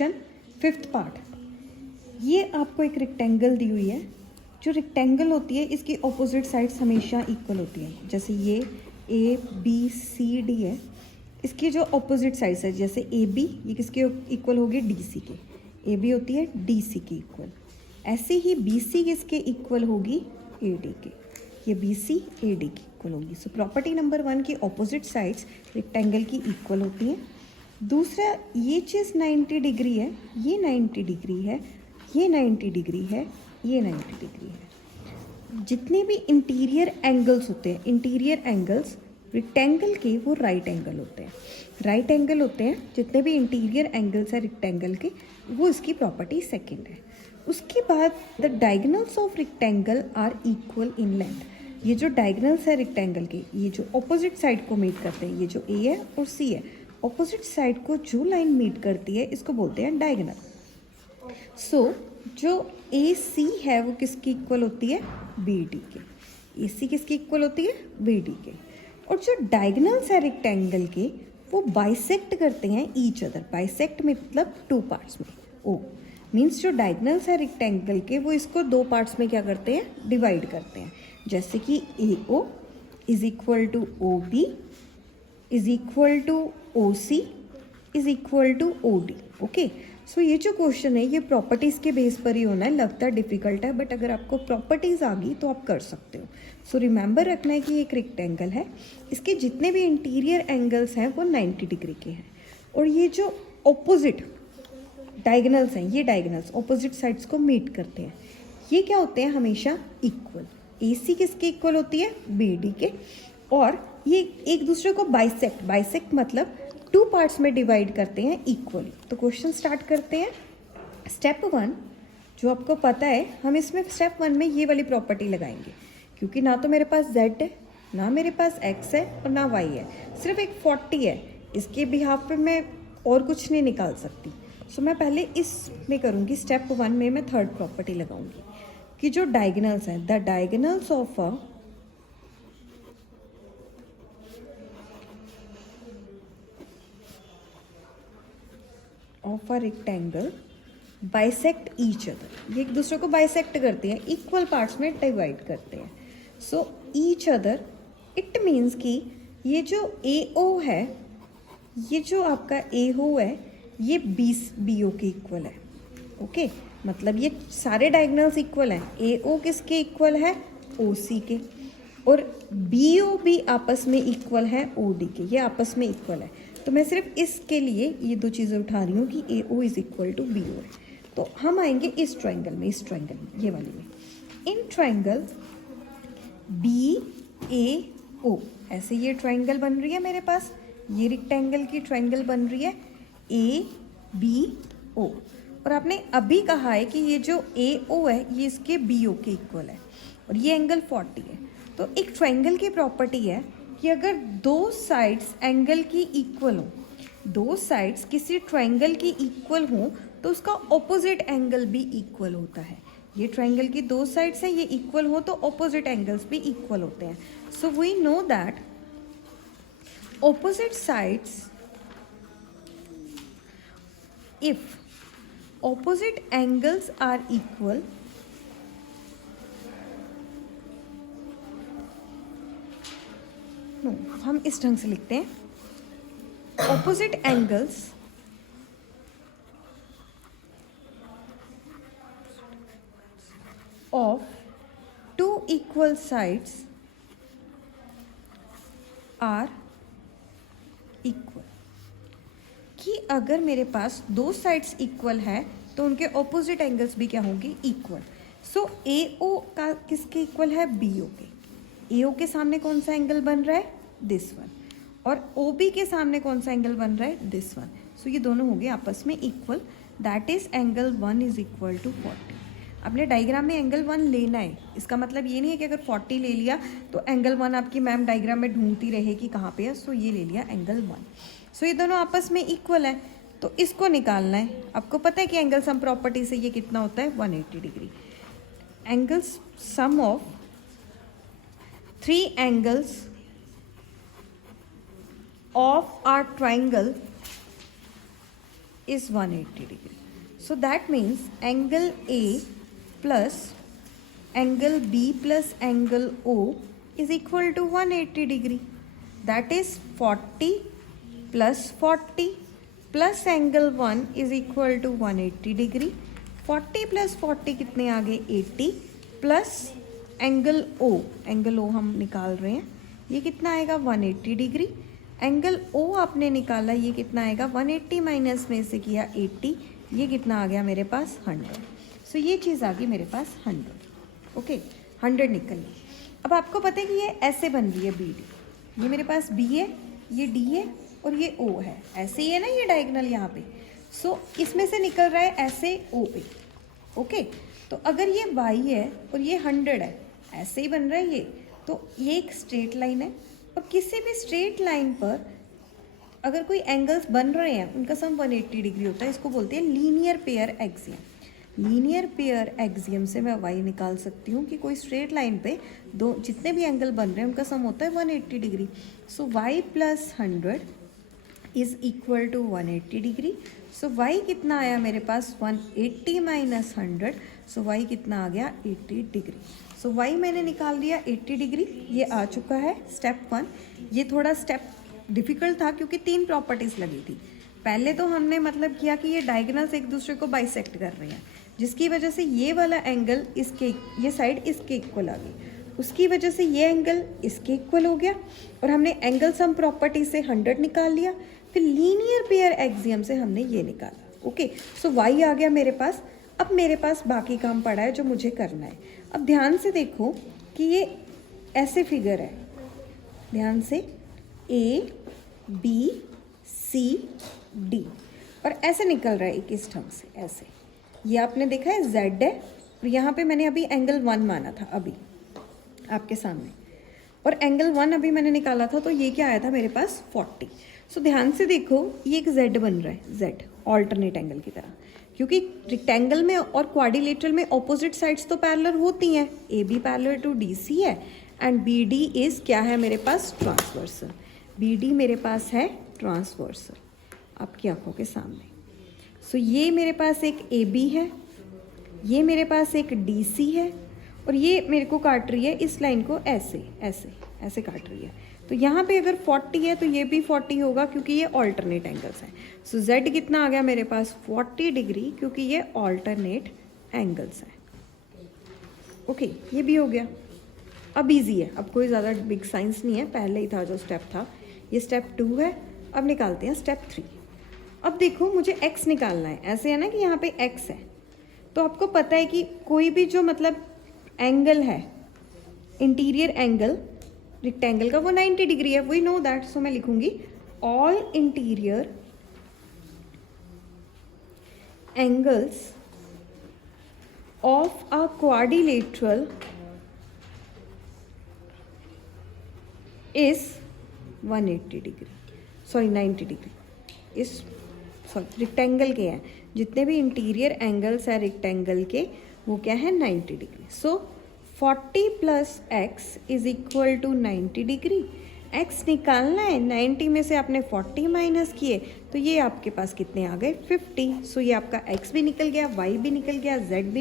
Question, fifth part. ये आपको एक रेक्टेंगल दी हुई है। जो रेक्टेंगल होती है इसकी ऑपोजिट साइड्स हमेशा इक्वल होती है। जैसे ये ए बी सी डी है, इसकी जो ऑपोजिट साइड्स है, जैसे ए बी, ये किसके इक्वल होगी, डी सी के। ए बी होती है डी सी के इक्वल। ऐसे ही बी सी किसके इक्वल होगी, ए डी के। ये बी सी ए डी की इक्वल होगी। सो प्रॉपर्टी नंबर 1 की ऑपोजिट साइड्स रेक्टेंगल की इक्वल होती हैं। दूसरा, ये चीज़ 90 डिग्री है, ये 90 डिग्री है, ये 90 डिग्री है, ये 90 डिग्री है। जितने भी इंटीरियर एंगल्स होते हैं, इंटीरियर एंगल्स रेक्टेंगल के, वो राइट एंगल होते हैं। राइट एंगल होते हैं जितने भी इंटीरियर एंगल्स हैं रेक्टेंगल के, वो इसकी प्रॉपर्टी सेकंड है। उसके बाद the diagonals of rectangle are equal in length. ये जो डायगोनल्स है रेक्टेंगल के, ये जो ऑपोजिट साइड को मीट करते हैं, ये जो ए है और सी है, ऑपोजिट साइड को जो लाइन मीट करती है इसको बोलते हैं डायगोनल। सो जो ए सी है वो किसकी इक्वल होती है, बी डी के। ए सी किसकी इक्वल होती है, बी डी के। और जो डायगोनल्स है रेक्टेंगल के, वो बाइसेक्ट करते हैं ईच अदर। बाइसेक्ट में मतलब टू पार्ट्स में। ओ मीन्स जो डायगोनल्स है रेक्टेंगल के, वो इसको दो पार्ट्स में क्या करते हैं, डिवाइड करते हैं। जैसे कि A O is equal to O B is equal to O C is equal to O D. Okay, so ये जो क्वेश्चन है ये प्रॉपर्टीज़ के बेस पर ही होना है। लगता है डिफिकल्ट है, बट अगर आपको प्रॉपर्टीज़ आ गई तो आप कर सकते हो। सो रिमेंबर रखना है कि ये एक रेक्टेंगल है, इसके जितने भी इंटीरियर एंगल्स हैं वो 90 डिग्री के हैं। और ये जो ऑपोजिट डायगोनल्स हैं, ये डायगोनल्स ऑपोजिट साइड्स को मीट करते हैं। ये क्या होते हैं, हमेशा इक्वल। ए सी किसके इक्वल होती है, बी डी के। और ये एक दूसरे को बाइसेक्ट, बाइसेक्ट मतलब टू पार्ट्स में डिवाइड करते हैं इक्वली। तो क्वेश्चन स्टार्ट करते हैं। स्टेप 1 जो आपको पता है, हम इसमें स्टेप 1 में ये वाली प्रॉपर्टी लगाएंगे, क्योंकि ना तो मेरे पास z है, ना मेरे पास x है और ना y है, सिर्फ एक 40 है। इसके बिहाफ पे मैं और कुछ नहीं निकाल सकती। सो मैं पहले इसमें करूँगी, स्टेप 1 में मैं थर्ड प्रॉपर्टी लगाऊंगी कि जो डायगोनल्स हैं, the diagonals of a rectangle bisect each other. ये एक दूसरे को बाइसेक्ट करते हैं, इक्वल पार्ट्स में डिवाइड करते हैं। So each other it means कि ये जो ए ओ है, ये जो आपका ए ओ है, ये बी ओ के इक्वल है। ओके, मतलब ये सारे डायगोनल्स इक्वल हैं। ए ओ किसके इक्वल है, ओ सी के। और बी ओ भी आपस में इक्वल है ओ डी के, ये आपस में इक्वल है। तो मैं सिर्फ इसके लिए ये दो चीज़ें उठा रही हूँ कि A O is equal to B O है। तो हम आएंगे इस ट्राइंगल में, इस ट्राइंगल में, ये वाली में। इन ट्राइंगल बी ए ओ, ऐसे ये ट्राइंगल बन रही है मेरे पास, ये रेक्टेंगल की ट्राइंगल बन रही है ए बी ओ। और आपने अभी कहा है कि ये जो ए ओ है ये इसके बी ओ के इक्वल है और ये एंगल 40 है। तो एक ट्राइंगल की प्रॉपर्टी है कि अगर दो साइड्स एंगल की इक्वल हो, दो साइड्स किसी ट्राइंगल की इक्वल हो, तो उसका ऑपोजिट एंगल भी इक्वल होता है। ये ट्राइंगल की दो साइड्स हैं, ये इक्वल हो तो ऑपोजिट एंगल्स भी इक्वल होते हैं। So we know that opposite sides, if opposite angles are equal, no, हम इस ढंग से लिखते हैं, opposite angles of two equal sides are equal. कि अगर मेरे पास दो साइड्स इक्वल है तो उनके ऑपोजिट एंगल्स भी क्या होंगे, इक्वल। सो ए ओ का किसके इक्वल है, बी ओ के। ए ओ के सामने कौन सा एंगल बन रहा है, दिस वन। और ओ बी के सामने कौन सा एंगल बन रहा है, दिस वन। सो ये दोनों हो गए आपस में equal. That is angle 1 is equal to 40। आपने डायग्राम में एंगल 1 लेना है, इसका मतलब ये नहीं है कि अगर 40 ले लिया तो एंगल 1 आपकी मैम डायग्राम में ढूंढती रहेगी कहाँ पे है। सो ये ले लिया एंगल 1। सो ये दोनों आपस में इक्वल है, तो इसको निकालना है। आपको पता है कि एंगल सम प्रॉपर्टी से ये कितना होता है, 180 degree. Angles sum of 3 angles of our triangle is 180 degree. So that means angle A plus angle B plus angle O is equal to 180 degree. That is 40 plus 40 plus angle 1 is equal to 180 degree. 40 plus 40 कितने आ गए 80 plus angle O हम निकाल रहे हैं, ये कितना आएगा 180 degree. Angle O आपने निकाला, ये कितना आएगा 180 माइनस में से किया 80, ये कितना आ गया मेरे पास 100. सो ये चीज़ आ गई मेरे पास 100. ओके 100 निकल गई. अब आपको पता है कि ये ऐसे बन रही है BD, ये मेरे पास B है, ये D है और ये O है, ऐसे ही है ना ये डायगोनल यहाँ पे. सो इसमें से निकल रहा है ऐसे OA. ओके तो अगर ये Y है और ये 100 है, ऐसे ही बन रहा है ये, तो ये एक स्ट्रेट लाइन है. और किसी भी स्ट्रेट लाइन पर अगर कोई एंगल्स बन रहे हैं उनका सम 180 डिग्री होता है. इसको बोलते हैं linear pair axiom. Linear pair axiom से मैं y निकाल सकती हूँ कि कोई स्ट्रेट लाइन पे दो जितने भी एंगल बन रहे हैं उनका सम होता है 180 degree. So y plus 100 is equal to 180 degree. So y कितना आया मेरे पास 180 माइनस 100. सो y कितना आ गया 80 डिग्री. सो y मैंने निकाल दिया 80 डिग्री. ये आ चुका है स्टेप 1. ये थोड़ा स्टेप डिफ़िकल्ट था क्योंकि 3 प्रॉपर्टीज़ लगी थी. पहले तो हमने मतलब किया कि ये डायगोनल्स एक दूसरे को बाइसेक्ट कर रहे हैं, जिसकी वजह से ये वाला एंगल इसके, ये साइड इसके इक्वल आ गई. उसकी वजह से ये एंगल इसके इक्वल हो गया और हमने एंगल सम प्रॉपर्टी से 100 निकाल लिया. फिर लीनियर पेयर एक्सियम से हमने ये निकाला. ओके सो y आ गया मेरे पास. अब मेरे पास बाकी काम पड़ा है जो मुझे करना है. अब ध्यान से देखो कि ये ऐसे फिगर है, ध्यान से A B C D और ऐसे निकल रहा है एक इस ढंग से ऐसे. ये आपने देखा है Z है और यहाँ पे मैंने अभी एंगल 1 माना था अभी आपके सामने, और एंगल 1 अभी मैंने निकाला था, तो ये क्या आया था मेरे पास 40. सो ध्यान से देखो ये एक Z बन रहा है, Z ऑल्टरनेट एंगल की तरह, क्योंकि रेक्टेंगल में और क्वाड्रिलेटरल में ऑपोजिट साइड्स तो पैरेलल होती हैं. AB पैरेलल टू DC है एंड BD इज क्या है मेरे पास ट्रांसवर्सल. BD मेरे पास है ट्रांसवर्सल आपकी आंखों के सामने. सो ये मेरे पास एक AB है, ये मेरे पास एक DC है और ये मेरे को काट रही है इस लाइन को ऐसे ऐसे ऐसे काट रही है. तो यहाँ पे अगर 40 है तो ये भी 40 होगा क्योंकि ये ऑल्टरनेट एंगल्स हैं. सो Z कितना आ गया मेरे पास 40 डिग्री क्योंकि ये ऑल्टरनेट एंगल्स हैं. ओके ये भी हो गया. अब इजी है, अब कोई ज़्यादा बिग साइंस नहीं है, पहले ही था जो स्टेप था. ये स्टेप 2 है. अब निकालते हैं स्टेप 3. अब देखो मुझे x निकालना है. ऐसे है ना कि यहाँ पे x है, तो आपको पता है कि कोई भी जो मतलब एंगल है, इंटीरियर एंगल रेक्टेंगल का, वो 90 डिग्री है. We know that. सो मैं लिखूंगी all interior angles of a quadrilateral is 180 degree, sorry 90 degree. इस सॉरी रेक्टेंगल के हैं, जितने भी इंटीरियर एंगल्स हैं रेक्टेंगल के वो क्या है 90 degree. So 40 plus x is equal to 90 degree. x निकालना है, 90 में से आपने 40 माइनस किए तो ये आपके पास कितने आ गए 50. सो ये आपका x भी निकल गया, y भी निकल गया, z भी